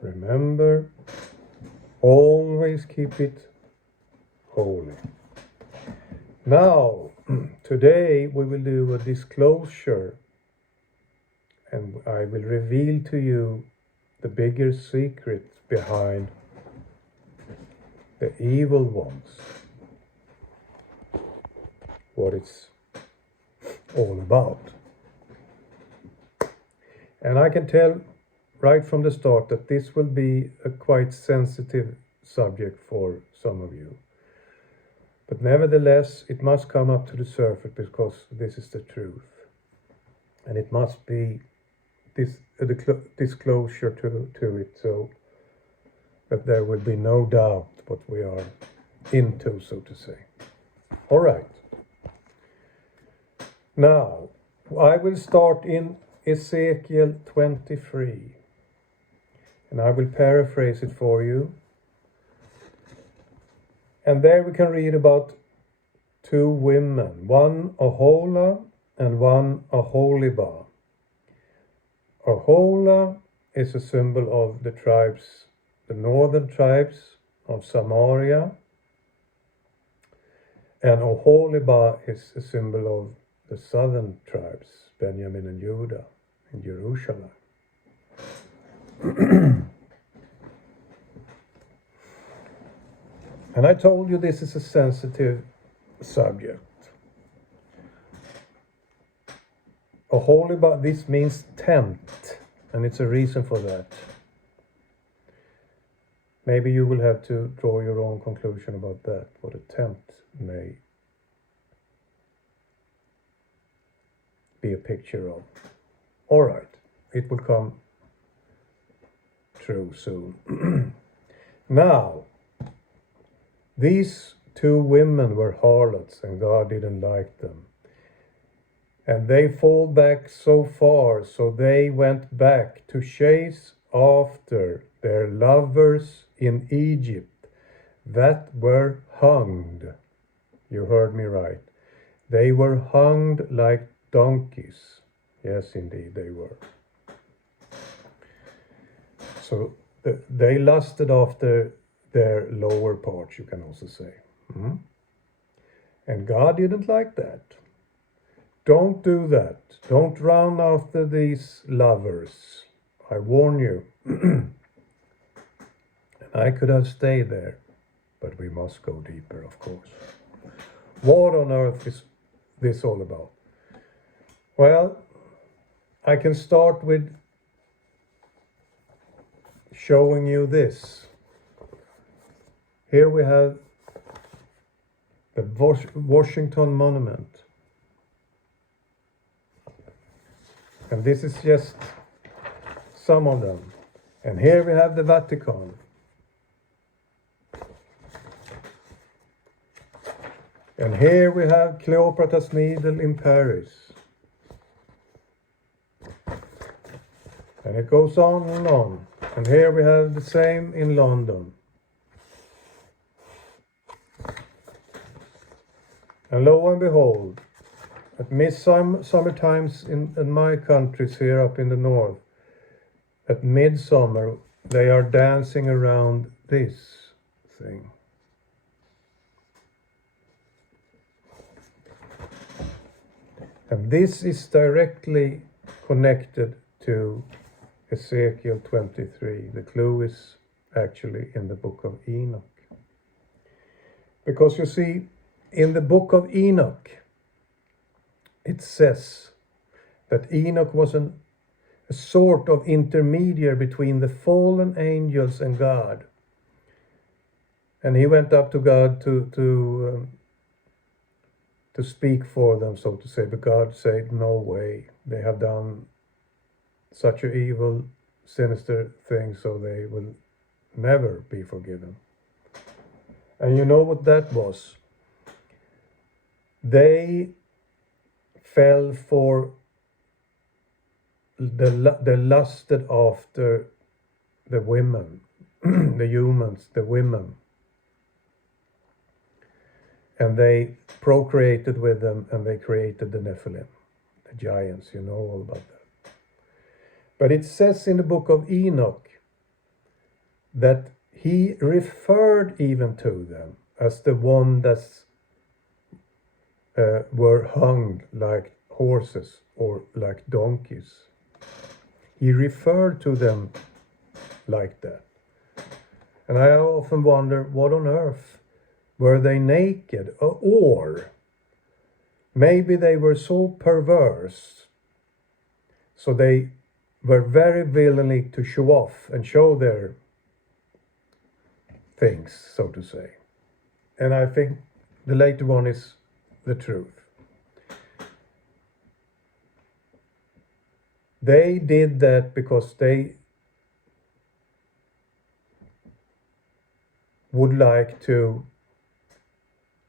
Remember, always keep it holy. Now, today we will do a disclosure, and I will reveal to you the bigger secret behind the evil ones, what it's all about. And I can tell right from the start that this will be a quite sensitive subject for some of you. But nevertheless, it must come up to the surface because this is the truth. And it must be a disclosure to it, so that there will be no doubt what we are into, so to say. All right. Now, I will start in Ezekiel 23. And I will paraphrase it for you. And there we can read about two women, one Ahola and one Aholiba. Ahola is a symbol of the tribes, the northern tribes of Samaria. And Aholiba is a symbol of the southern tribes, Benjamin and Judah, in Jerusalem. And I told you this is a sensitive subject. Aholiba, this means tent, and it's a reason for that. Maybe you will have to draw your own conclusion about that, what a tent may be a picture of. All right, it will come true soon. Now, these two women were harlots and God didn't like them. And they fall back so far, so they went back to chase after their lovers in Egypt that were hanged. You heard me right. They were hanged like donkeys. Yes, indeed, they were. So they lusted after their lower parts, you can also say. And God didn't like that. Don't do that. Don't run after these lovers. I warn you. And I could have stayed there, but we must go deeper, of course. What on earth is this all about? Well, I can start with showing you this. Here we have the Washington Monument. And this is just some of them. And here we have the Vatican. And here we have Cleopatra's Needle in Paris. And it goes on and on. And here we have the same in London. And lo and behold, at midsummer times in my countries here up in the north, at midsummer, they are dancing around this thing. And this is directly connected to Ezekiel 23. The clue is actually in the book of Enoch. Because you see, in the book of Enoch, it says that Enoch was a sort of intermediary between the fallen angels and God. And he went up to God to speak for them, so to say. But God said, no way. They have done such an evil, sinister thing, so they will never be forgiven. And you know what that was? They fell for the lusted after the women, the humans, the women. And they procreated with them, and they created the Nephilim, the giants. You know all about that. But it says in the book of Enoch that he referred even to them as the one that's were hung like horses or like donkeys. He referred to them like that. And I often wonder, what on earth? Were they naked? Or maybe they were so perverse, so they were very willingly to show off and show their things, so to say. And I think the later one is the truth. They did that because they would like to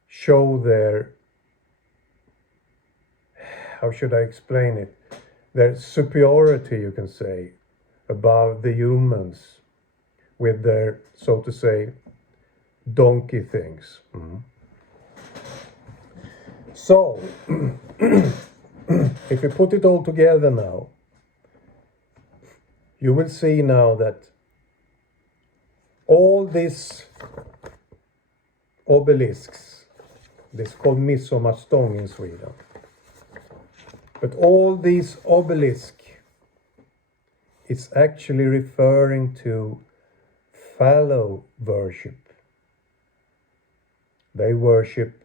show their, how should I explain it, their superiority, you can say, above the humans with their, so to say, donkey things. So, if we put it all together now, you will see now that all these obelisks, this is called midsommarstång in Sweden, but all these obelisks is actually referring to fallow worship. They worship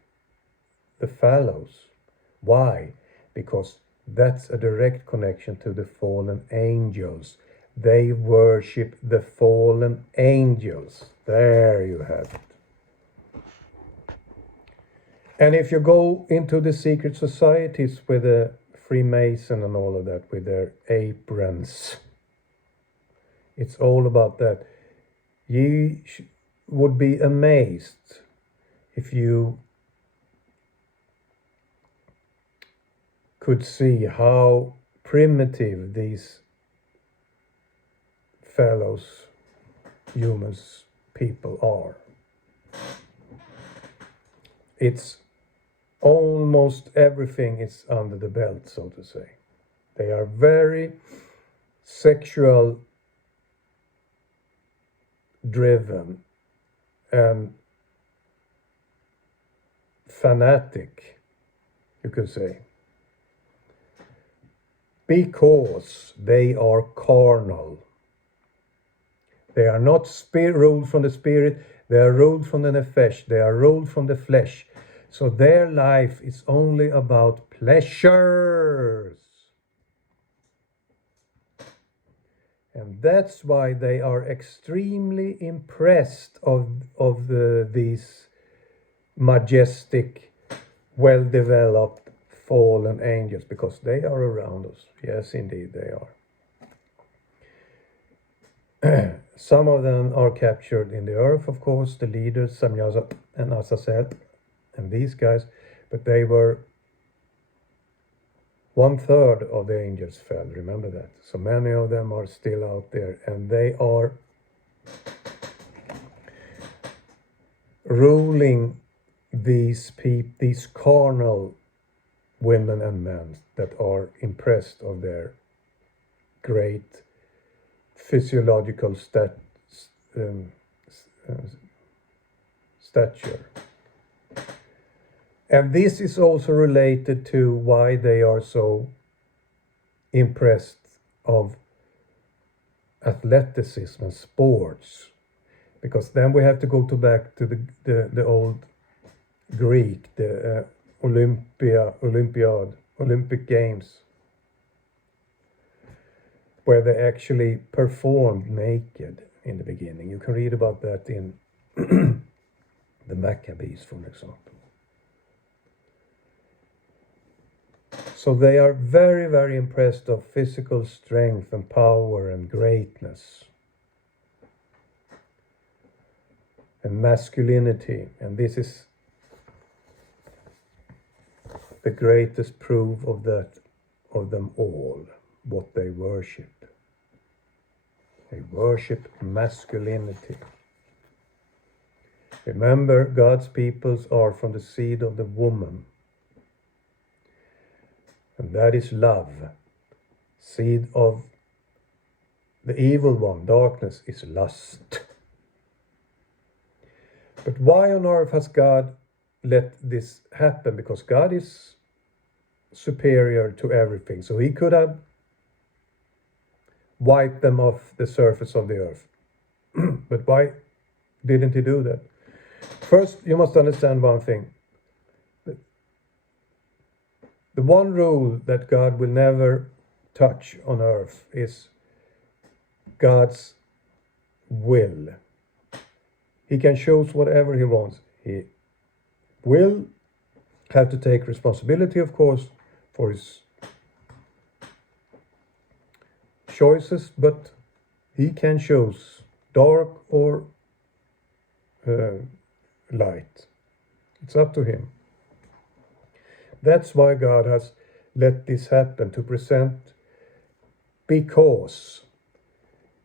the fallows. Why? Because that's a direct connection to the fallen angels. They worship the fallen angels. There you have it. And if you go into the secret societies with the Freemason and all of that, with their aprons, it's all about that. You would be amazed if you could see how primitive these fellows, humans, people are. It's almost everything is under the belt, so to say. They are very sexual driven and fanatic, you could say, because they are carnal. They are not ruled from the spirit, they are ruled from the nefesh, they are ruled from the flesh. So their life is only about pleasures. And that's why they are extremely impressed of these majestic, well-developed fallen angels, because they are around us. Yes, indeed, they are. Some of them are captured in the earth, of course, the leaders, Samiramis and Azazel, and these guys, but they were 1/3 of the angels fell, remember that. So many of them are still out there, and they are ruling these carnal women and men that are impressed of their great physiological stature. And this is also related to why they are so impressed of athleticism and sports. Because then we have to go back to the old Greek, the Olympic Games, where they actually performed naked in the beginning. You can read about that in the Maccabees, for example. So they are very, very impressed of physical strength and power and greatness and masculinity. And this is the greatest proof of that, of them all, what they worship. They worship masculinity. Remember, God's peoples are from the seed of the woman. And that is love. Seed of the evil one, darkness, is lust. But why on earth has God let this happen? Because God is superior to everything. So he could have wiped them off the surface of the earth. But why didn't he do that? First, you must understand one thing. The one rule that God will never touch on earth is God's will. He can choose whatever he wants. He will have to take responsibility, of course, for his choices, but he can choose dark or light. It's up to him. That's why God has let this happen, to present, because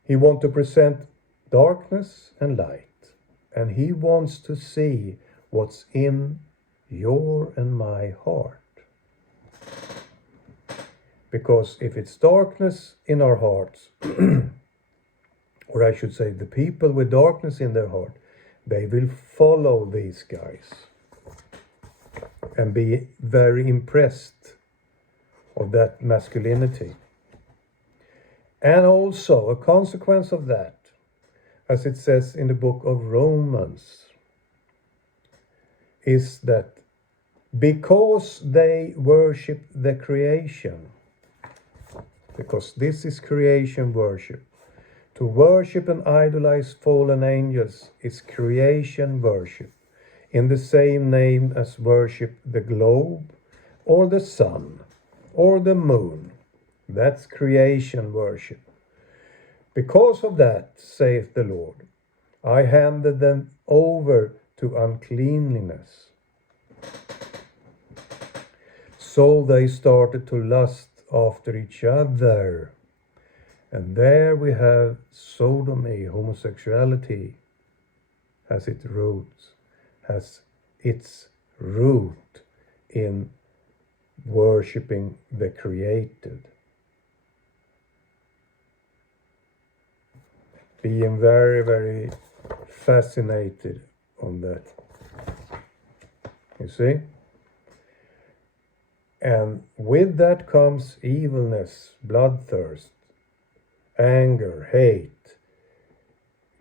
he wants to present darkness and light, and he wants to see what's in your and my heart. Because if it's darkness in our hearts, or I should say the people with darkness in their heart, they will follow these guys and be very impressed of that masculinity. And also a consequence of that, as it says in the book of Romans, is that because they worship the creation, because this is creation worship. To worship and idolize fallen angels is creation worship, in the same name as worship the globe, or the sun, or the moon. That's creation worship. Because of that, saith the Lord, I handed them over to uncleanliness. So they started to lust after each other. And there we have sodomy, homosexuality, has its root in worshipping the created. Being very, very fascinated on that. You see? And with that comes evilness, bloodthirst, anger, hate,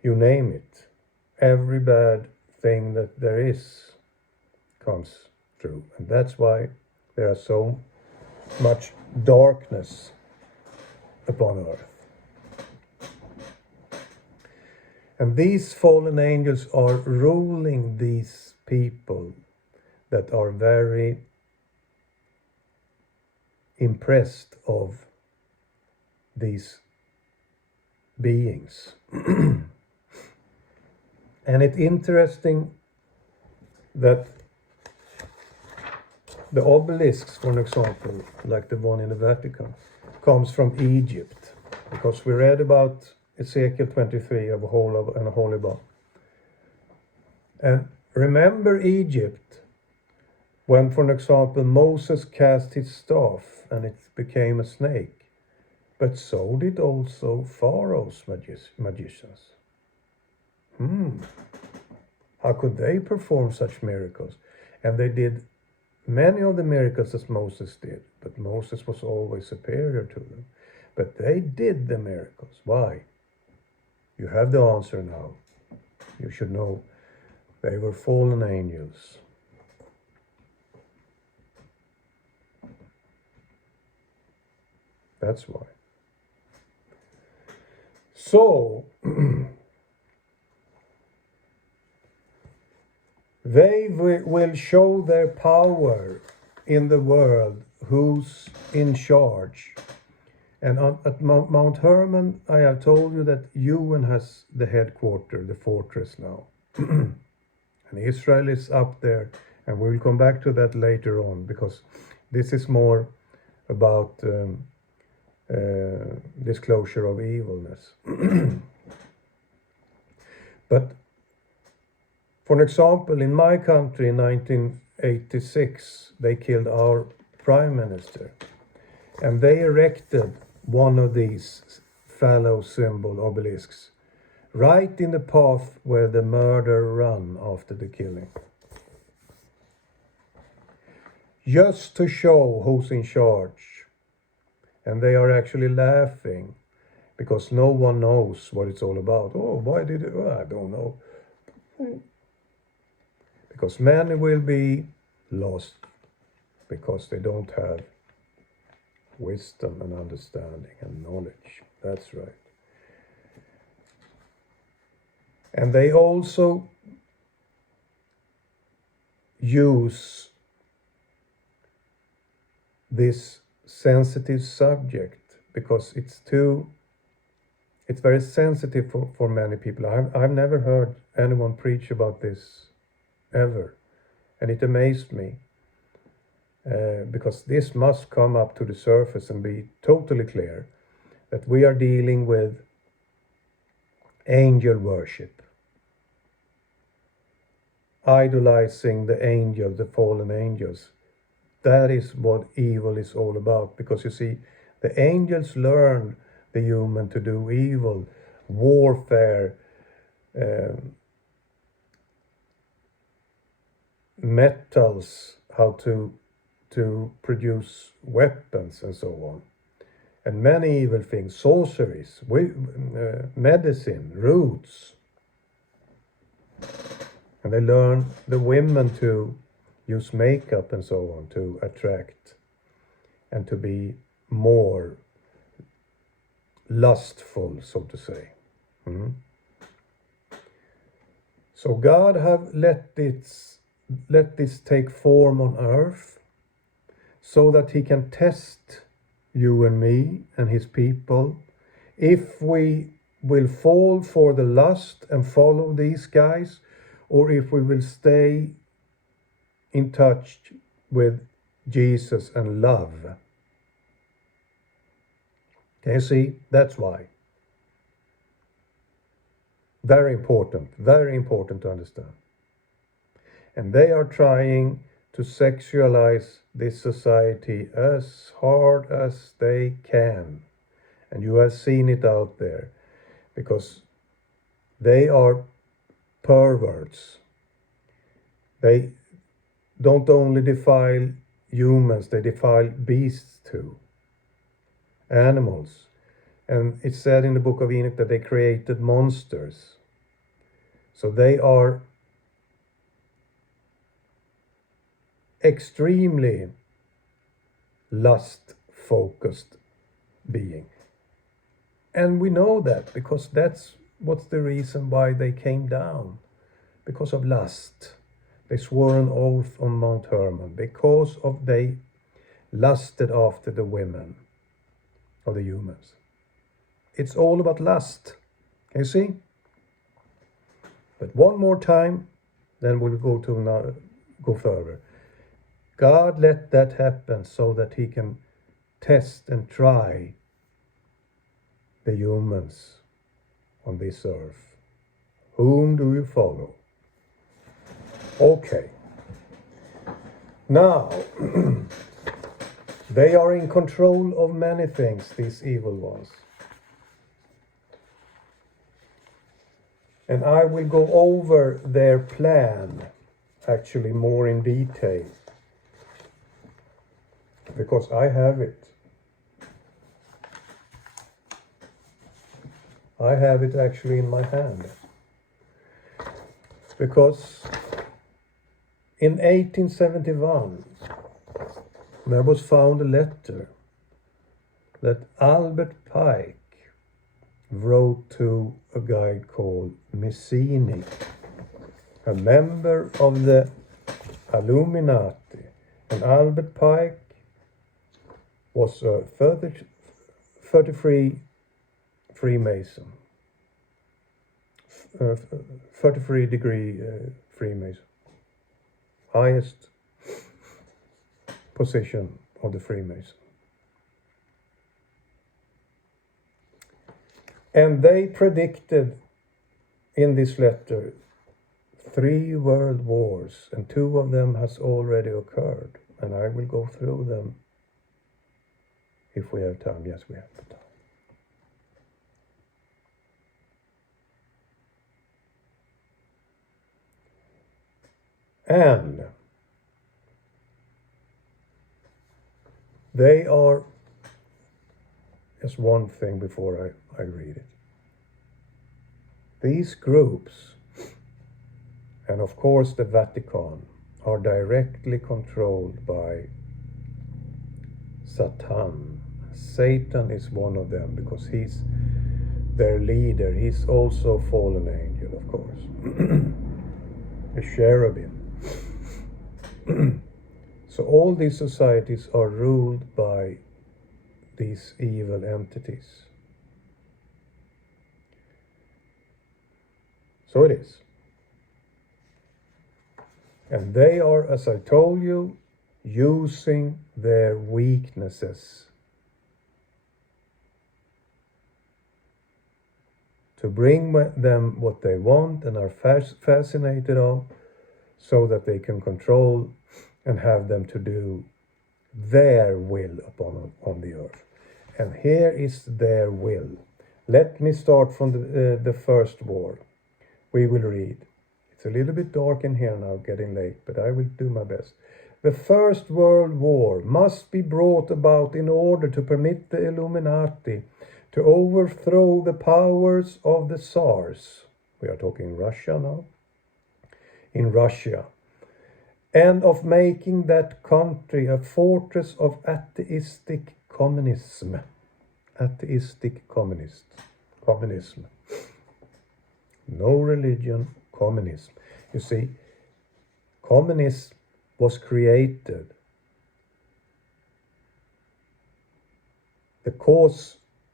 you name it. Every bad thing that there is comes through. And that's why there is so much darkness upon earth. And these fallen angels are ruling these people that are very impressed of these beings. And it's interesting that the obelisks, for an example, like the one in the Vatican, comes from Egypt, because we read about Ezekiel 23 of a holy book. And remember Egypt, when, for an example, Moses cast his staff and it became a snake, but so did also Pharaoh's magicians. How could they perform such miracles? And they did many of the miracles as Moses did, but Moses was always superior to them. But they did the miracles. Why? You have the answer now. You should know they were fallen angels. That's why. So, they will show their power in the world, who's in charge. And at Mount Hermon, I have told you that UN has the headquarters, the fortress now. And Israel is up there, and we will come back to that later on, because this is more about disclosure of evilness. But for an example, in my country in 1986, they killed our prime minister, and they erected one of these phallo symbol obelisks right in the path where the murderer ran after the killing. Just to show who's in charge. And they are actually laughing because no one knows what it's all about. Oh, why did it? Oh, I don't know. Because many will be lost because they don't have wisdom and understanding and knowledge. That's right. And they also use this sensitive subject because it's very sensitive for many people. I've never heard anyone preach about this ever, and it amazed me because this must come up to the surface and be totally clear that we are dealing with angel worship, idolizing the angels, the fallen angels. That is what evil is all about, because you see, the angels learn the human to do evil, warfare, metals, how to produce weapons and so on. And many evil things, sorceries, medicine, roots. And they learn the women to use makeup and so on to attract and to be more lustful, so to say. So God have let this take form on earth so that he can test you and me and his people if we will fall for the lust and follow these guys, or if we will stay in touch with Jesus and love. Can you see? That's why. Very important to understand. And they are trying to sexualize this society as hard as they can. And you have seen it out there, because they are perverts. They don't only defile humans, they defile beasts too, animals. And it's said in the book of Enoch that they created monsters. So they are extremely lust-focused being. And we know that because that's what's the reason why they came down. Because of lust. They swore an oath on Mount Hermon because of they lusted after the women of the humans. It's all about lust. Can you see? But one more time, then we'll go further. God let that happen so that he can test and try the humans on this earth. Whom do you follow? Okay. Now, they are in control of many things, these evil ones. And I will go over their plan, actually more in detail, because I have it. I have it actually in my hand. Because in 1871, there was found a letter that Albert Pike wrote to a guy called Mazzini, a member of the Illuminati. And Albert Pike was a 33 Freemason, 33 degree Freemason, highest position of the Freemason. And they predicted in this letter 3 world wars, and 2 of them has already occurred. And I will go through them if we have time. Yes, we have the time. And they are, just one thing before I read it. These groups, and of course the Vatican, are directly controlled by Satan. Satan is one of them because he's their leader. He's also a fallen angel, of course. A cherubim. So all these societies are ruled by these evil entities. So it is. And they are, as I told you, using their weaknesses to bring them what they want and are fascinated of, so that they can control and have them to do their will on the earth. And here is their will. Let me start from the first war. We will read. It's a little bit dark in here now, getting late, but I will do my best. The First World War must be brought about in order to permit the Illuminati to overthrow the powers of the Tsars. We are talking Russia now. In Russia. And of making that country a fortress of atheistic communism. Atheistic communism. No religion, communism. You see, communism was created. The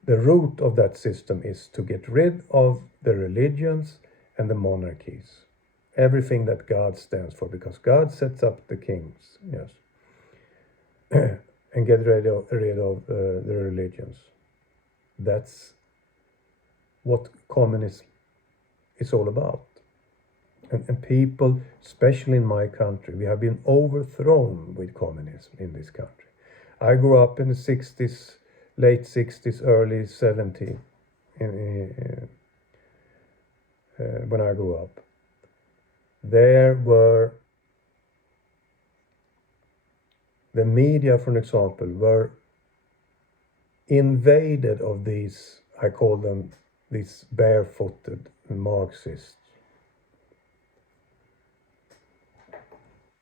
root of that system is to get rid of the religions and the monarchies. Everything that God stands for, because God sets up the kings, yes, and get rid of the religions. That's what communism is all about. And people, especially in my country, we have been overthrown with communism in this country. I grew up in the 60s, late 60s, early 70s, when I grew up. There were, the media, for example, were invaded of these, I call them, these barefooted Marxists.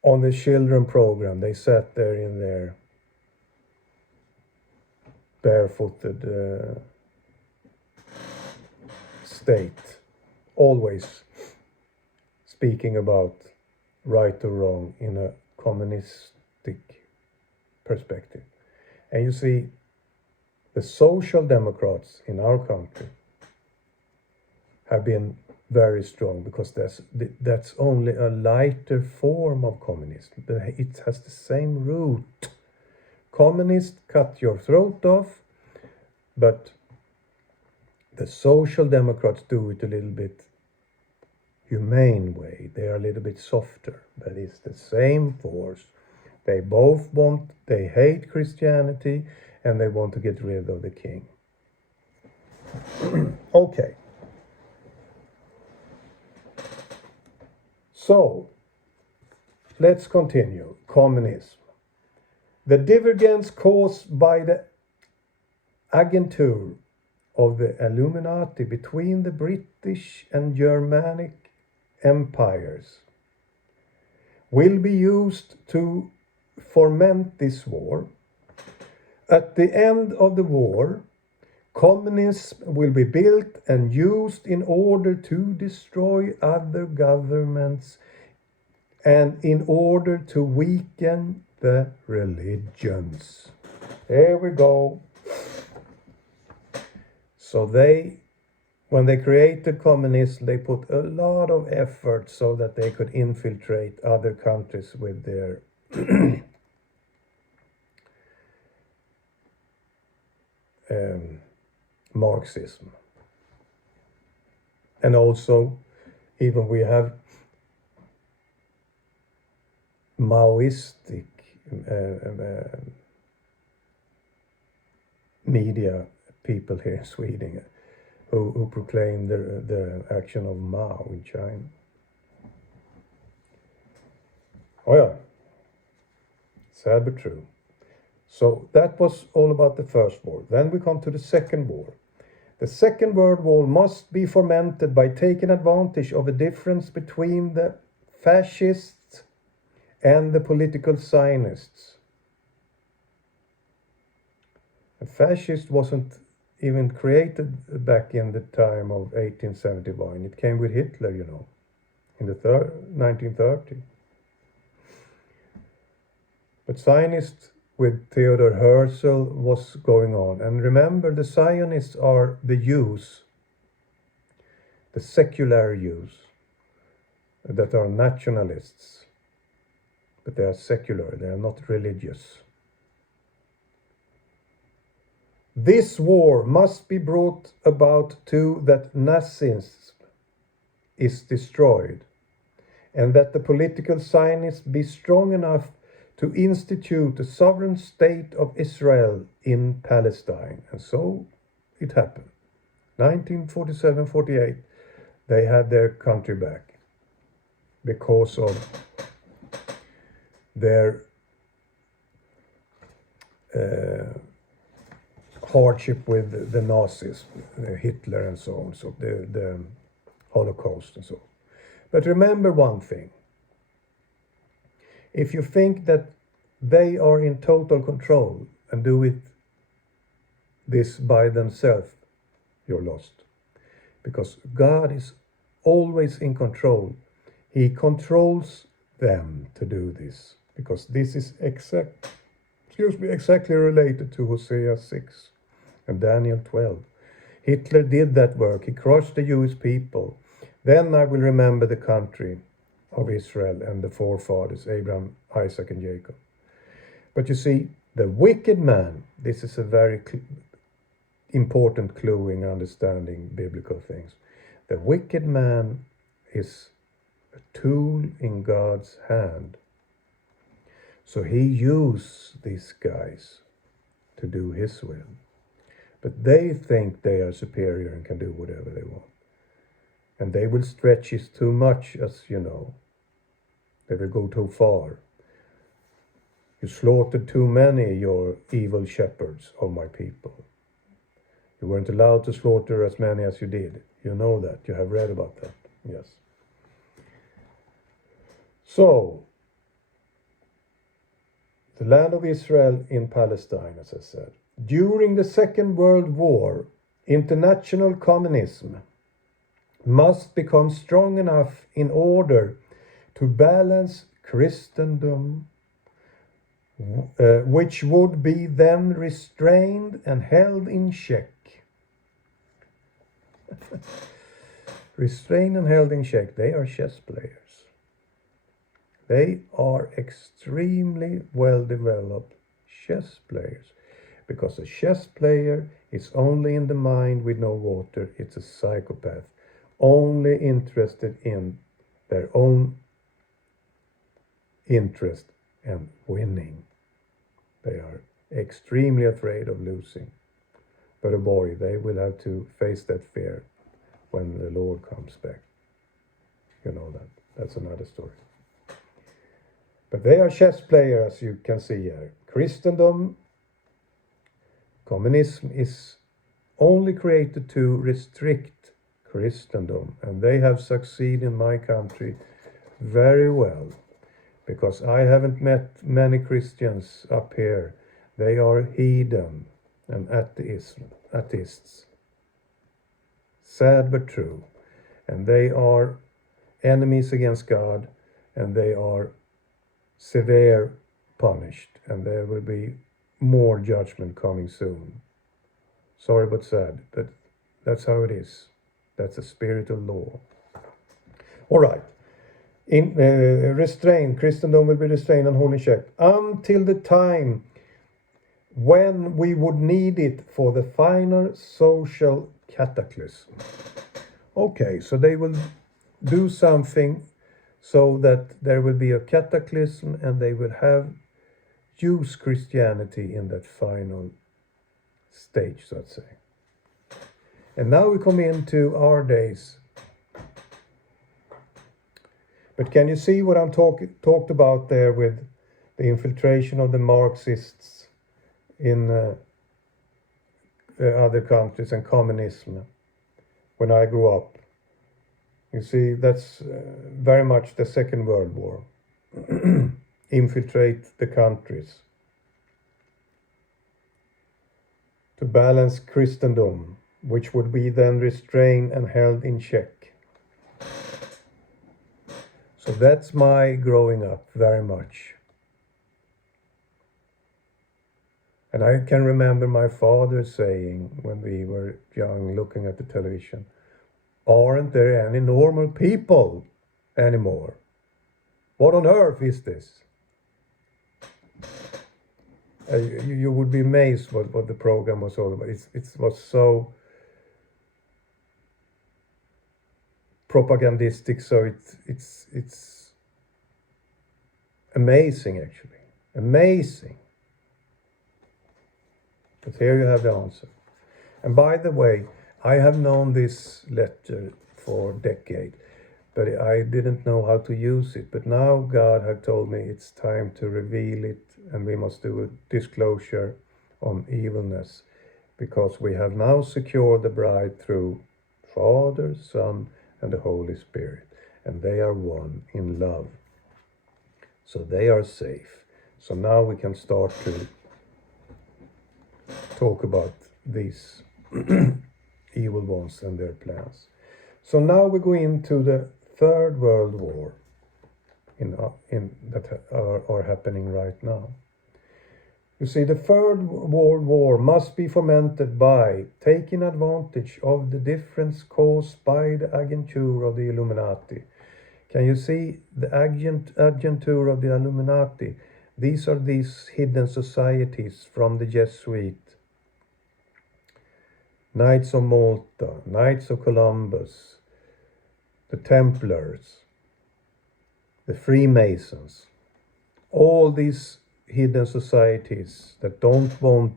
On the children program, they sat there in their barefooted state, always speaking about right or wrong in a communistic perspective. And you see, the social democrats in our country have been very strong, because that's only a lighter form of communism. It has the same root. Communists cut your throat off, but the social democrats do it a little bit humane way. They are a little bit softer, but it's the same force. They hate Christianity, and they want to get rid of the king. Okay. So, let's continue. Communism. The divergence caused by the agentur of the Illuminati between the British and Germanic empires will be used to foment this war. At the end of the war, communism will be built and used in order to destroy other governments and in order to weaken the religions. There we go. So when they created communism, they put a lot of effort so that they could infiltrate other countries with their Marxism. And also, even we have Maoistic media people here in Sweden who proclaim the action of Mao in China. Oh yeah, sad but true. So that was all about the First War. Then we come to the Second War. The Second World War must be fomented by taking advantage of a difference between the fascists and the political Zionists. A fascist wasn't even created back in the time of 1871. It came with Hitler, you know, in the 1930. But Zionists with Theodor Herzl was going on. And remember, the Zionists are the Jews, the secular Jews, that are nationalists. But they are secular, they are not religious. This war must be brought about to that Nazism is destroyed, and that the political Zionists be strong enough to institute a sovereign state of Israel in Palestine. And so it happened. 1947-48, they had their country back because of their hardship with the Nazis, Hitler and so on, so the Holocaust and so on. But remember one thing. If you think that they are in total control and do this by themselves, you're lost. Because God is always in control. He controls them to do this. Because this is exactly related to Hosea 6 and Daniel 12. Hitler did that work. He crushed the Jewish people. Then I will remember the country of Israel and the forefathers, Abraham, Isaac, and Jacob. But you see, the wicked man, this is a very important clue in understanding biblical things. The wicked man is a tool in God's hand. So he uses these guys to do his will. But they think they are superior and can do whatever they want. And they will stretch it too much, as you know. They will go too far. You slaughtered too many, your evil shepherds of my people. You weren't allowed to slaughter as many as you did. You know that. You have read about that. Yes. So, the land of Israel in Palestine, as I said. During the Second World War, international communism must become strong enough in order to balance Christendom, which would be then restrained and held in check. Restrained and held in check. They are chess players. They are extremely well-developed chess players. Because a chess player is only in the mind with no water. It's a psychopath. Only interested in their own interest and winning. They are extremely afraid of losing. But oh boy, they will have to face that fear when the Lord comes back. You know that. That's another story. But they are chess players, as you can see here. Christendom, communism is only created to restrict Christendom. And they have succeeded in my country very well. Because I haven't met many Christians up here. They are heathen and atheists. Sad but true. And they are enemies against God. And they are severe punished. And there will be more judgment coming soon. Sorry but sad. But that's how it is. That's a spiritual law. All right. Restrained, Christendom will be restrained and held in check until the time when we would need it for the final social cataclysm. Okay, so they will do something so that there will be a cataclysm and they will use Christianity in that final stage, so to say. And now we come into our days. But can you see what I'm talked about there with the infiltration of the Marxists in other countries and communism when I grew up? You see, that's very much the Second World War. Infiltrate the countries to balance Christendom, which would be then restrained and held in check. So that's my growing up very much. And I can remember my father saying when we were young, looking at the television, aren't there any normal people anymore? What on earth is this? You would be amazed what the program was all about. It was so propagandistic, so it's amazing, actually. Amazing. But here you have the answer. And by the way, I have known this letter for decades, but I didn't know how to use it. But now God had told me it's time to reveal it, and we must do a disclosure on evilness, because we have now secured the bride through Father, Son, and the Holy Spirit, and they are one in love. So they are safe. So now we can start to talk about these evil ones and their plans. So now we go into the Third World War that are happening right now. You see, the Third World War must be fomented by taking advantage of the difference caused by the agentur of the Illuminati. Can you see the agentur of the Illuminati? These are these hidden societies from the Jesuit, Knights of Malta, Knights of Columbus, the Templars, the Freemasons, all these hidden societies that don't want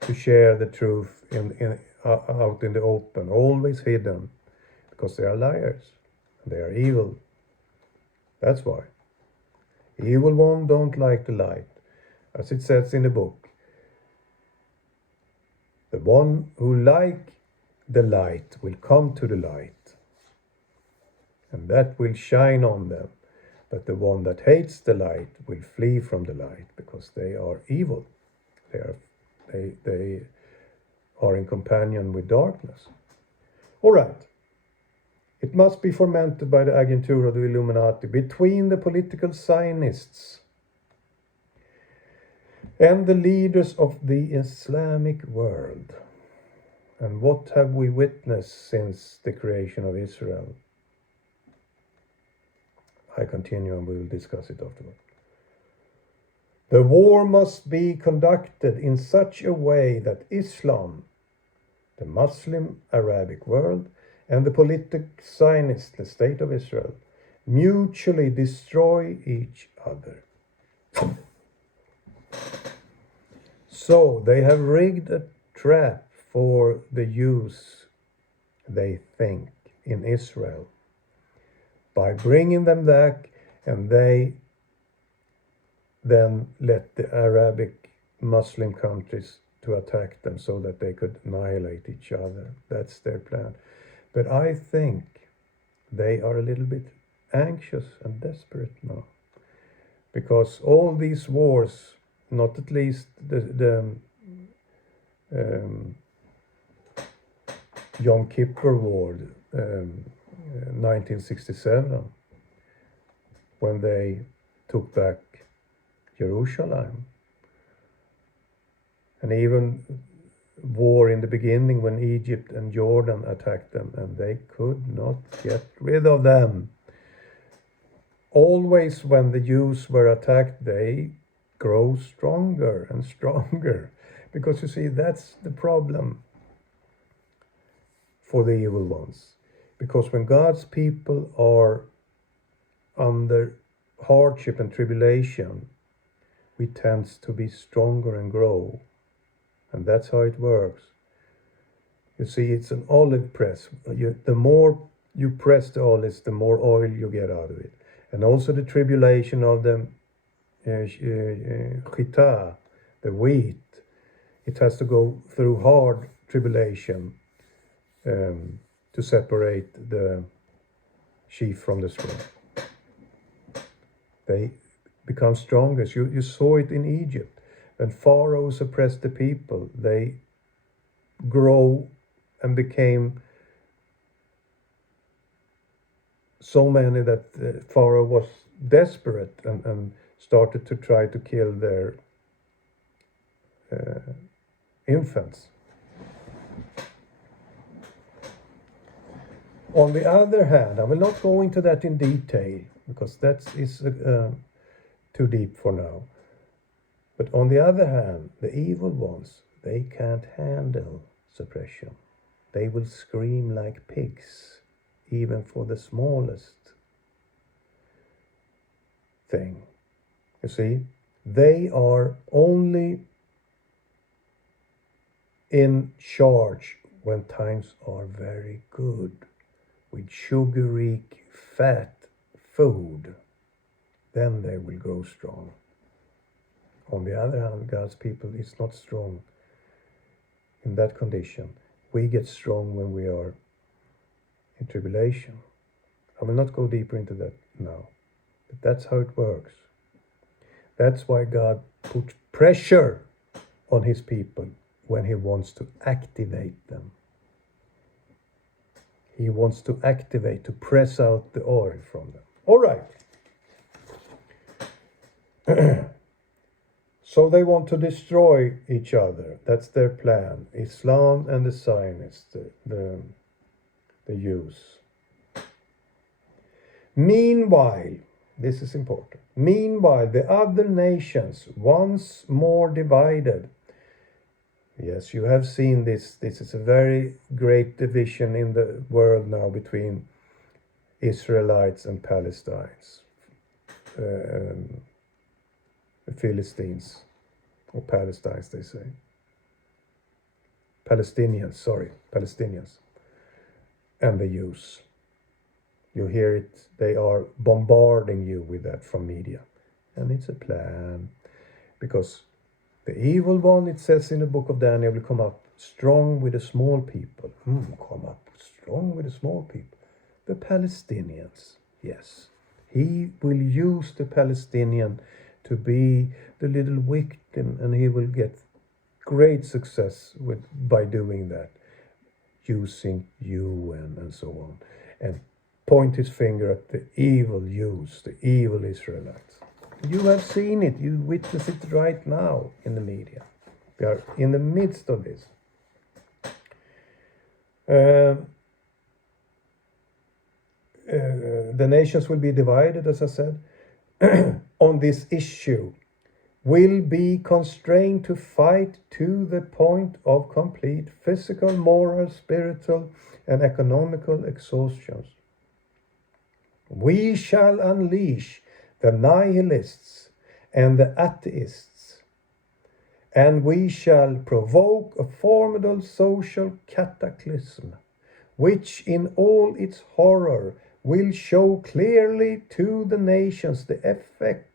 to share the truth out in the open, always hidden, because they are liars, they are evil. That's why. Evil one don't like the light, as it says in the book. The one who like the light will come to the light, and that will shine on them. But the one that hates the light will flee from the light, because they are evil. They are in companion with darkness. All right. It must be fomented by the agentur of the Illuminati between the political Zionists and the leaders of the Islamic world. And what have we witnessed since the creation of Israel? I continue and we will discuss it afterward. The war must be conducted in such a way that Islam, the Muslim Arabic world, and the political Zionists, the state of Israel, mutually destroy each other. So they have rigged a trap for the Jews, they think, in Israel, by bringing them back, and they then let the Arabic Muslim countries to attack them so that they could annihilate each other. That's their plan. But I think they are a little bit anxious and desperate now, because all these wars, not at least the Yom Kippur War, 1967, when they took back Jerusalem, and even war in the beginning when Egypt and Jordan attacked them, and they could not get rid of them. Always when the Jews were attacked, they grow stronger and stronger, because you see, that's the problem for the evil ones. Because when God's people are under hardship and tribulation, we tend to be stronger and grow. And that's how it works. You see, it's an olive press. The more you press the olives, the more oil you get out of it. And also the tribulation of the chita, the wheat. It has to go through hard tribulation to separate the sheaf from the straw. They become strongest. You saw it in Egypt. When Pharaoh suppressed the people, they grow and became so many that Pharaoh was desperate and started to try to kill their infants. On the other hand, I will not go into that in detail because that is too deep for now. But on the other hand, the evil ones, they can't handle suppression. They will scream like pigs, even for the smallest thing. You see, they are only in charge when times are very good, with sugary, fat food. Then they will grow strong. On the other hand, God's people is not strong in that condition. We get strong when we are in tribulation. I will not go deeper into that now, but that's how it works. That's why God puts pressure on his people when he wants to activate them. He wants to activate, to press out the oil from them. All right. So they want to destroy each other. That's their plan. Islam and the Zionists, the Jews. Meanwhile, this is important. Meanwhile, the other nations, once more divided. Yes, you have seen this. This is a very great division in the world now between Israelites and Palestinians. The Philistines, or Palestinians, they say. Palestinians, and the Jews. You hear it, they are bombarding you with that from media. And it's a plan, because the evil one, it says in the book of Daniel, will come up strong with the small people. Come up strong with the small people. The Palestinians, yes. He will use the Palestinian to be the little victim, and he will get great success by doing that, using UN and so on, and point his finger at the evil Jews, the evil Israelites. You have seen it, you witness it right now in the media. We are in the midst of this. The nations will be divided, as I said, on this issue, will be constrained to fight to the point of complete physical, moral, spiritual, and economical exhaustion. We shall unleash the nihilists and the atheists, and we shall provoke a formidable social cataclysm, which in all its horror will show clearly to the nations the effect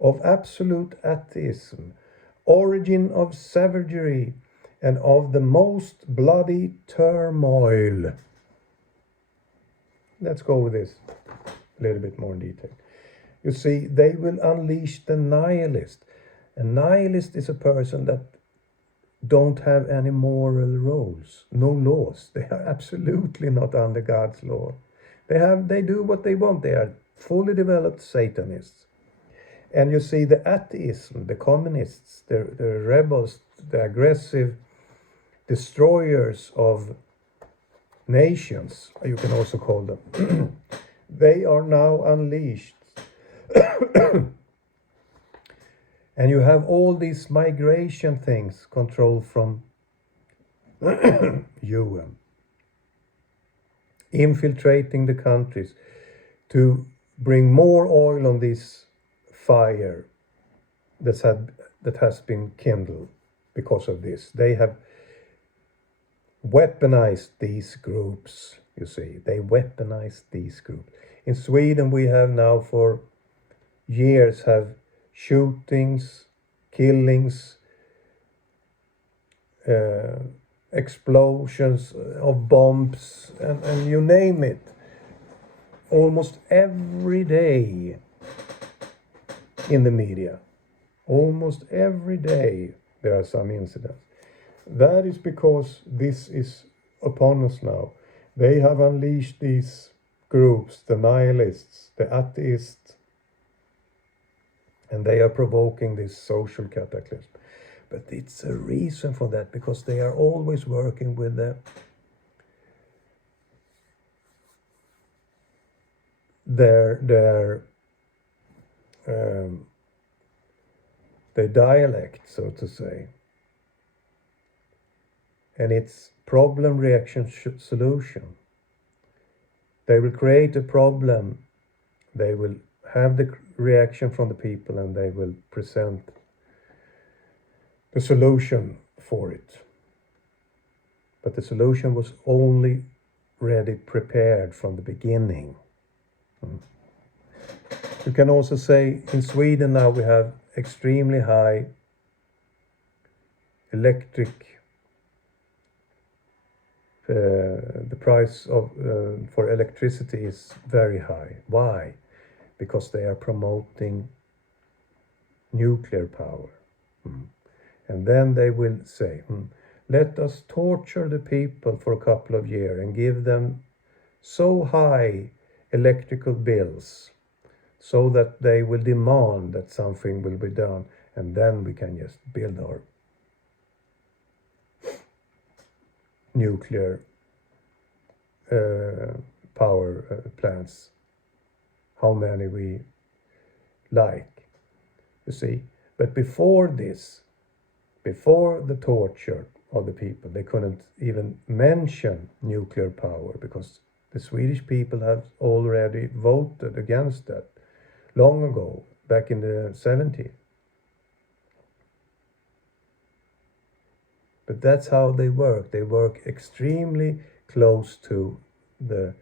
of absolute atheism, origin of savagery, and of the most bloody turmoil. Let's go with this a little bit more in detail. You see, they will unleash the nihilist. A nihilist is a person that don't have any moral rules, no laws. They are absolutely not under God's law. They do what they want. They are fully developed Satanists. And you see the atheism, the communists, the rebels, the aggressive destroyers of nations, you can also call them. They are now unleashed. And you have all these migration things controlled from UN. Infiltrating the countries to bring more oil on this fire that has been kindled because of this. They have weaponized these groups. you see. They weaponize these groups. In Sweden, we have now for years have shootings, killings, explosions of bombs, and you name it. Almost every day in the media. Almost every day there are some incidents. That is because this is upon us now. They have unleashed these groups, the nihilists, the atheists, and they are provoking this social cataclysm. But it's a reason for that, because they are always working with their dialect, so to say. And it's problem, reaction, solution. They will create a problem, they will have the reaction from the people, and they will present the solution for it. But the solution was only ready, prepared from the beginning. You can also say in Sweden now we have extremely high electric. The price of for electricity is very high. Why? Because they are promoting nuclear power. And then they will say, let us torture the people for a couple of years and give them so high electrical bills so that they will demand that something will be done, and then we can just build our nuclear power plants, how many we like, you see. But before this, before the torture of the people, they couldn't even mention nuclear power, because the Swedish people have already voted against that long ago, back in the 70s. But that's how they work. They work extremely close to the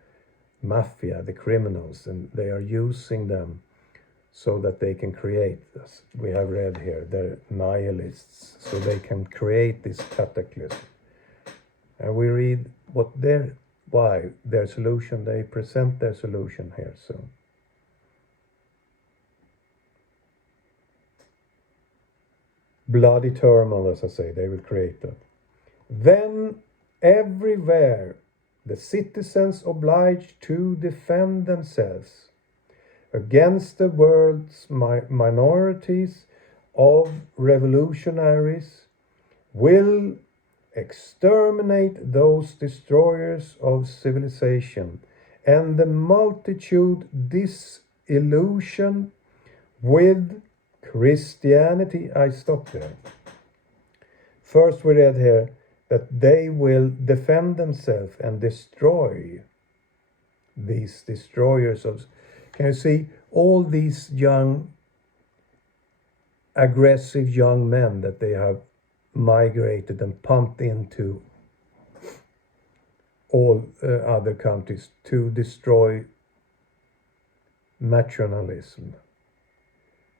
mafia, the criminals, and they are using them so that they can create, as we have read here, the nihilists, so they can create this cataclysm. And we read why their solution, they present their solution here soon. Bloody turmoil, as I say, they will create that. Then everywhere the citizens obliged to defend themselves against the world's minorities of revolutionaries will exterminate those destroyers of civilization, and the multitude disillusion with Christianity. I stop there. First we read here that they will defend themselves and destroy these destroyers of. Can you see all these young, aggressive young men that they have migrated and pumped into all other countries to destroy nationalism?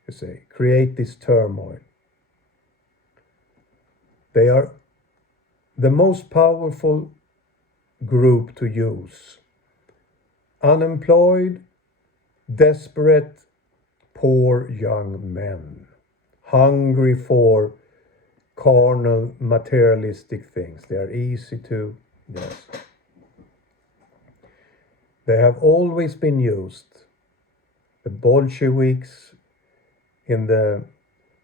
You say, create this turmoil. They are the most powerful group to use. Unemployed, desperate, poor young men, hungry for carnal, materialistic things. They are easy to, yes. They have always been used. The Bolsheviks in the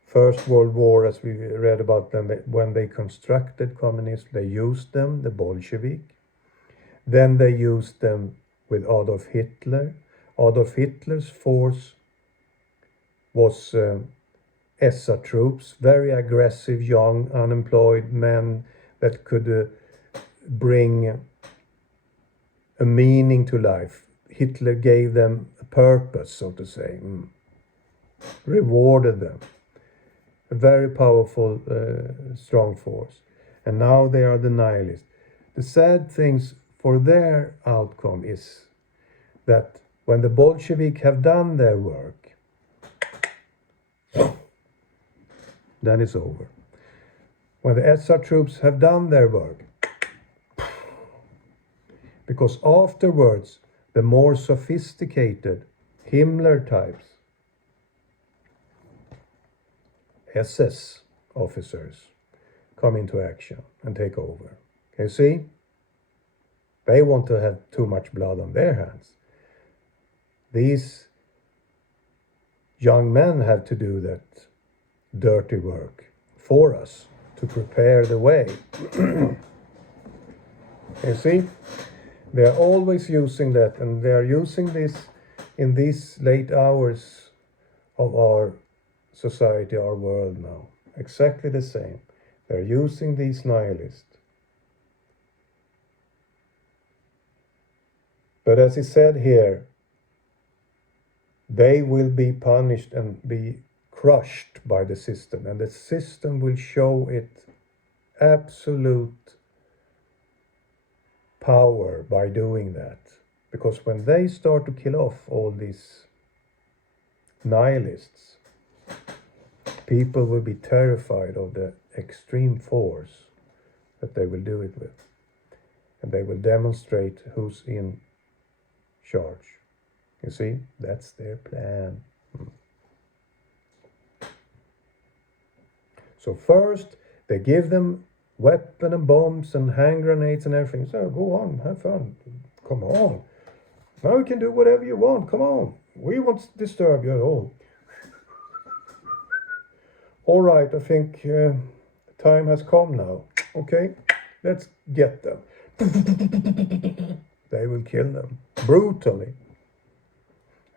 First World War, as we read about them, when they constructed communism, they used them, the Bolshevik. Then they used them with Adolf Hitler. Adolf Hitler's force was SA troops, very aggressive, young, unemployed men that could bring a meaning to life. Hitler gave them a purpose, so to say, rewarded them. A very powerful, strong force. And now they are the nihilists. The sad things for their outcome is that when the Bolshevik have done their work, then it's over. When the SR troops have done their work, because afterwards the more sophisticated Himmler types, SS officers, come into action and take over. Can you see? They want to have too much blood on their hands. These young men have to do that dirty work for us to prepare the way. You see? They are always using that, and they are using this in these late hours of our society, our world now. Exactly the same. They're using these nihilists. But as he said here, they will be punished and be crushed by the system, and the system will show it absolute power by doing that. Because when they start to kill off all these nihilists, people will be terrified of the extreme force that they will do it with. And they will demonstrate who's in charge. You see, that's their plan. So first, they give them weapons and bombs and hand grenades and everything. So go on, have fun. Come on. Now you can do whatever you want. Come on. We won't disturb you at all. All right, I think time has come now. Okay, let's get them. They will kill them brutally.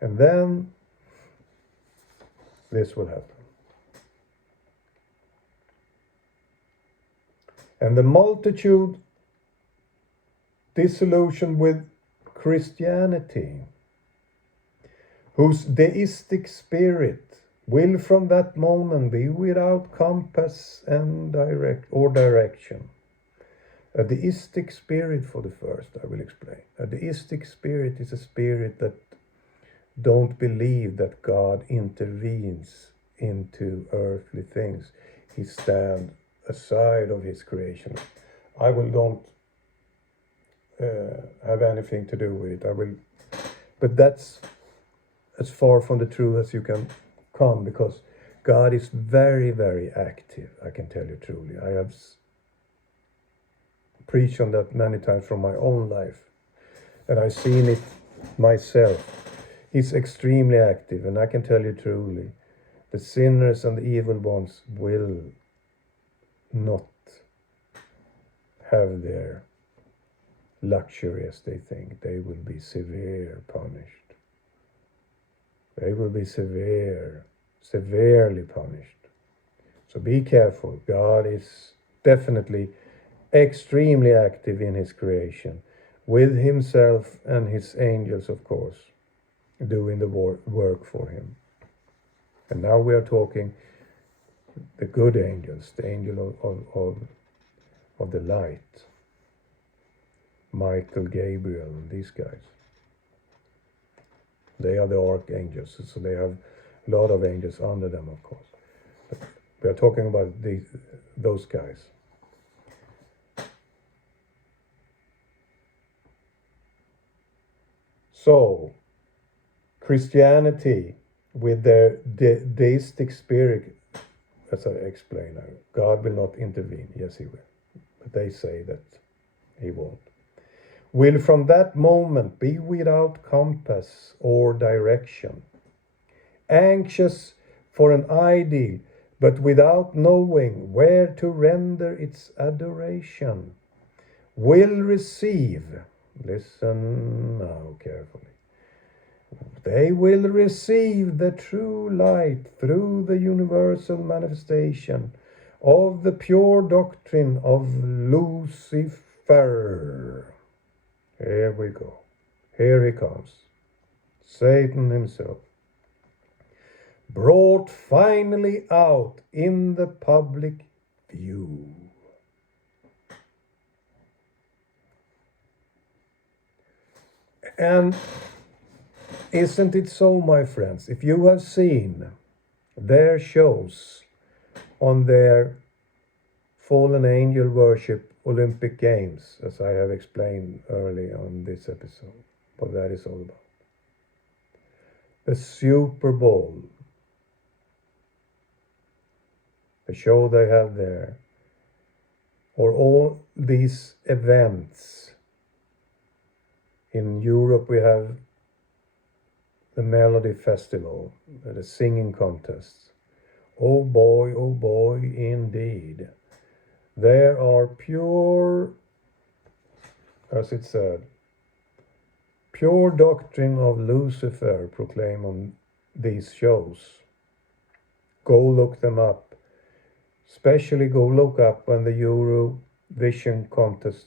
And then this will happen. And the multitude disillusioned with Christianity, whose deistic spirit will from that moment be without compass and direction. A deistic spirit, for the first, I will explain. A deistic spirit is a spirit that don't believe that God intervenes into earthly things. He stands aside of his creation. I don't have anything to do with it. But that's as far from the truth as you can come, because God is very, very active, I can tell you truly. I have preached on that many times from my own life, and I've seen it myself. He's extremely active, and I can tell you truly, the sinners and the evil ones will not have their luxury as they think. They will be severely punished. They will be severely punished. So be careful. God is definitely extremely active in his creation, with himself and his angels, of course, doing the work for him. And now we are talking the good angels, the angel of the light, Michael, Gabriel, and these guys. They are the archangels, so they have a lot of angels under them, of course. But we are talking about those guys. So, Christianity, with their deistic spirit, as I explained now, God will not intervene. Yes, he will. But they say that he won't. Will from that moment be without compass or direction, anxious for an ideal, but without knowing where to render its adoration, will receive, listen now carefully, they will receive the true light through the universal manifestation of the pure doctrine of Lucifer. Here we go. Here he comes. Satan himself. Brought finally out in the public view. And isn't it so, my friends? If you have seen their shows on their fallen angel worship Olympic Games, as I have explained early on this episode, what that is all about. The Super Bowl, the show they have there, or all these events. In Europe we have the Melody Festival, the singing contests. Oh boy, indeed. There are pure, as it said, pure doctrine of Lucifer proclaimed on these shows. Go look them up. Especially go look up when the Eurovision contest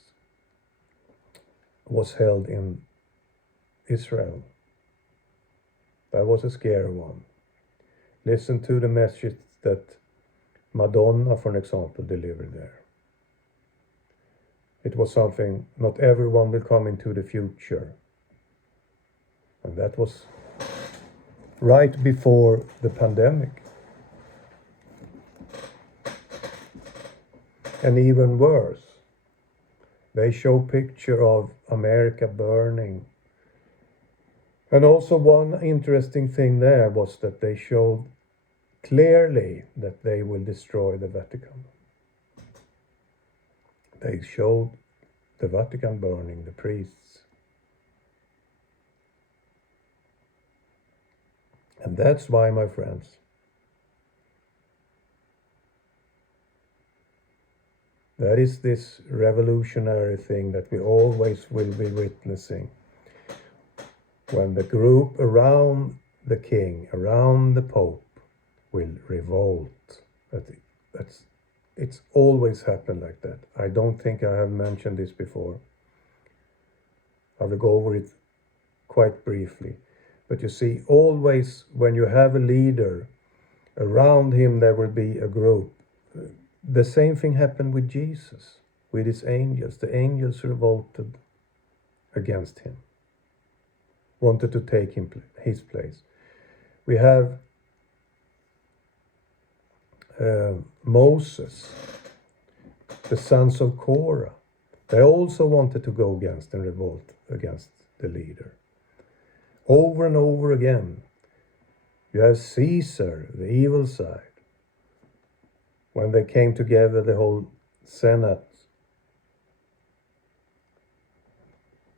was held in Israel. That was a scary one. Listen to the message that Madonna, for an example, delivered there. It was something, not everyone will come into the future. And that was right before the pandemic. And even worse, they show picture of America burning. And also one interesting thing there was that they showed clearly that they will destroy the Vatican. They showed the Vatican burning, the priests. And that's why, my friends, that is this revolutionary thing that we always will be witnessing. When the group around the king, around the Pope, will revolt. It's always happened like that. I don't think I have mentioned this before. I will go over it quite briefly. But you see, always when you have a leader, around him there will be a group. The same thing happened with Jesus, with his angels. The angels revolted against him, wanted to take his place. We have Moses, the sons of Korah. They also wanted to go against and revolt against the leader. Over and over again. You have Caesar, the evil side. When they came together, the whole Senate,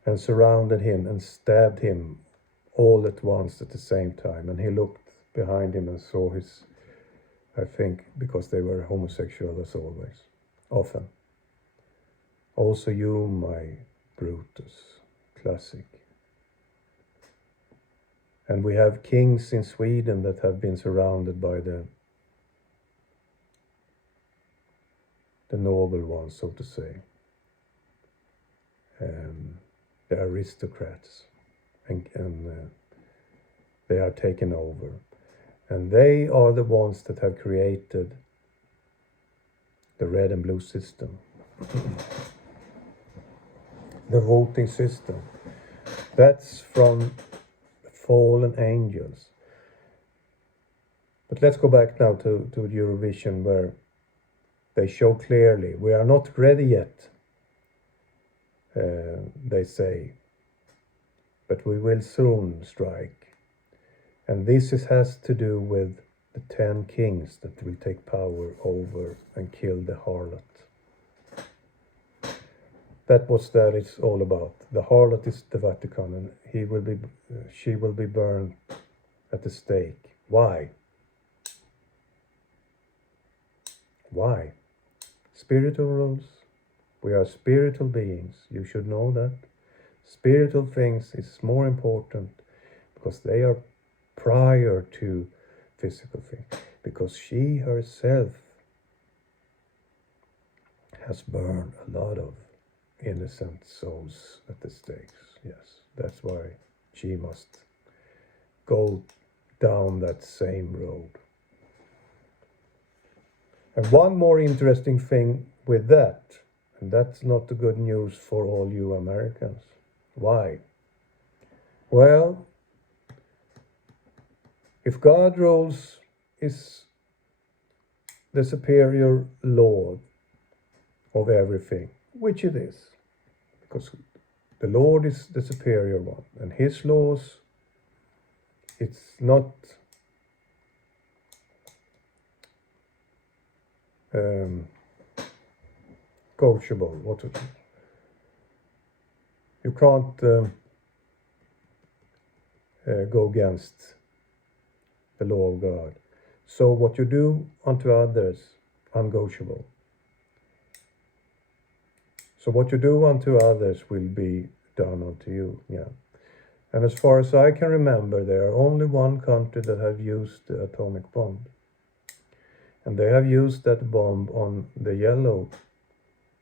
and surrounded him and stabbed him all at once at the same time. And he looked behind him and saw his, I think, because they were homosexual as always, often. Also you, my Brutus, classic. And we have kings in Sweden that have been surrounded by the noble ones, so to say. The aristocrats. And they are taken over. And they are the ones that have created the red and blue system. The voting system. That's from fallen angels. But let's go back now to Eurovision, where they show clearly, we are not ready yet, they say, but we will soon strike. And this has to do with the 10 kings that will take power over and kill the harlot. That's what that is all about. The harlot is the Vatican, and she will be burned at the stake. Why? Why? Spiritual rules. We are spiritual beings. You should know that. Spiritual things is more important because they are prior to physical things. Because she herself has burned a lot of innocent souls at the stakes. Yes, that's why she must go down that same road. And one more interesting thing with that, and that's not the good news for all you Americans. Why? Well, if God rules is the superior Lord of everything, which it is, because the Lord is the superior one, and His laws, it's not coachable. You can't go against the law of God. So what you do unto others, uncoachable. So what you do unto others will be done unto you. Yeah. And as far as I can remember, there are only one country that have used the atomic bomb. And they have used that bomb on the yellow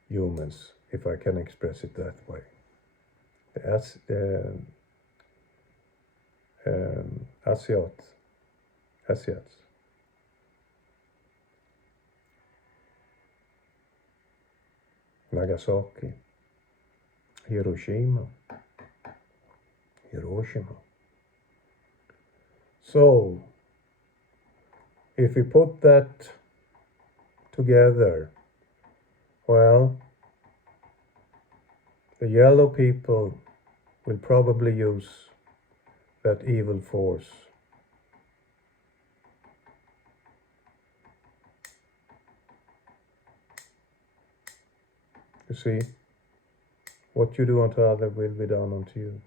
humans, if I can express it that way. The Asiats. Nagasaki, Hiroshima. So, if we put that together, well, the yellow people will probably use that evil force. You see, what you do unto others will be done unto you.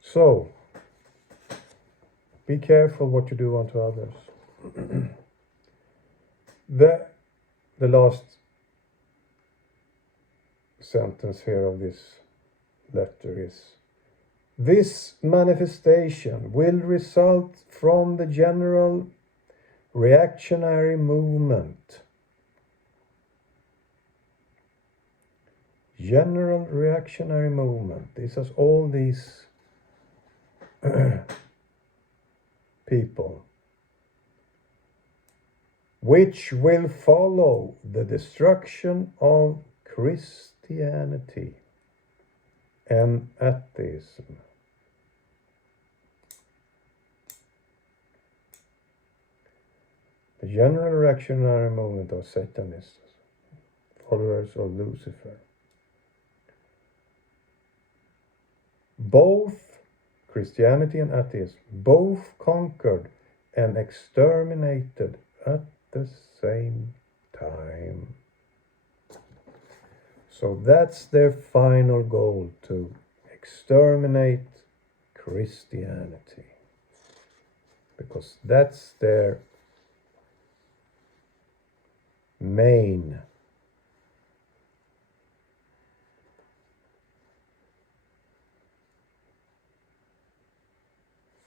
So, be careful what you do unto others. The last sentence here of this letter is, this manifestation will result from the general reactionary movement. General reactionary movement. This is all these people, which will follow the destruction of Christianity and atheism. The general reactionary movement of Satanists, followers of Lucifer. Both Christianity and atheism, both conquered and exterminated at the same time. So that's their final goal, to exterminate Christianity. Because that's their main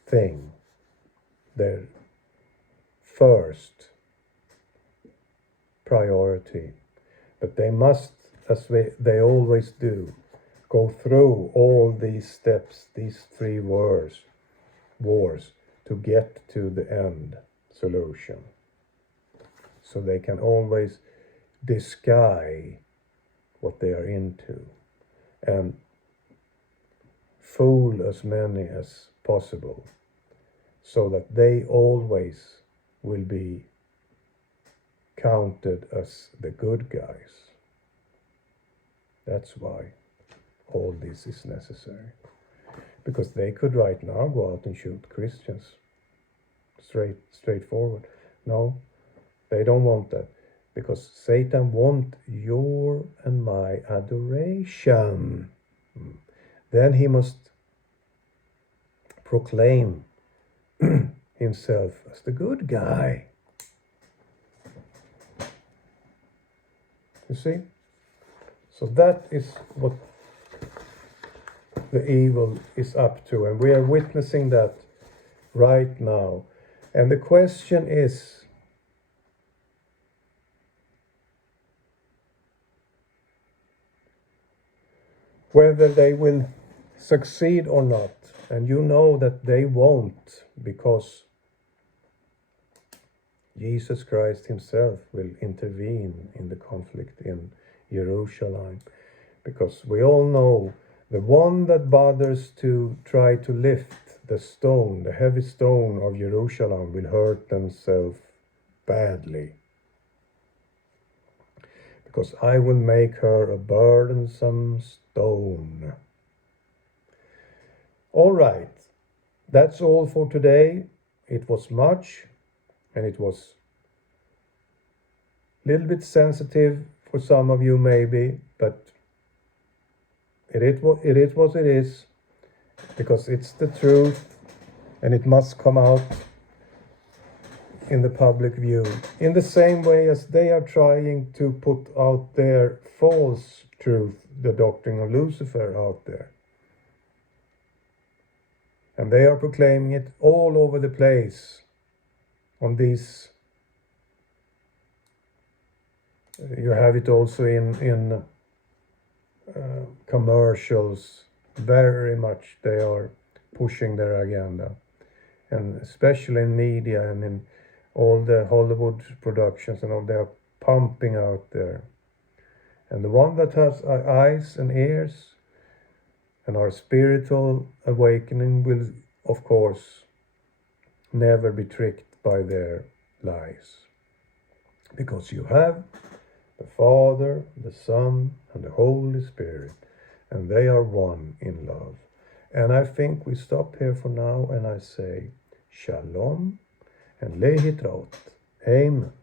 thing, their first priority. But they must, as they always do, go through all these steps, these three wars, to get to the end solution. So they can always disguise what they are into and fool as many as possible, so that they always will be counted as the good guys. That's why all this is necessary. Because they could right now go out and shoot Christians straightforward. No, they don't want that. Because Satan wants your and my adoration. Then he must proclaim himself as the good guy. You see? So that is what the evil is up to, and we are witnessing that right now. And the question is, whether they will succeed or not. And you know that they won't, because Jesus Christ himself will intervene in the conflict in Jerusalem, because we all know the one that bothers to try to lift the stone, the heavy stone of Jerusalem, will hurt themselves badly, because I will make her a burdensome stone. All right, that's all for today. It was much, and it was a little bit sensitive for some of you maybe, but it is what it is, because it's the truth, and it must come out in the public view, in the same way as they are trying to put out their false truth, the doctrine of Lucifer, out there. And they are proclaiming it all over the place on these. You have it also in commercials. Very much they are pushing their agenda, and especially in media and in all the Hollywood productions and all, they are pumping out there. And the one that has eyes and ears and our spiritual awakening will, of course, never be tricked by their lies. Because you have the Father, the Son, and the Holy Spirit, and they are one in love. And I think we stop here for now, and I say Shalom and Lehitraot. Amen.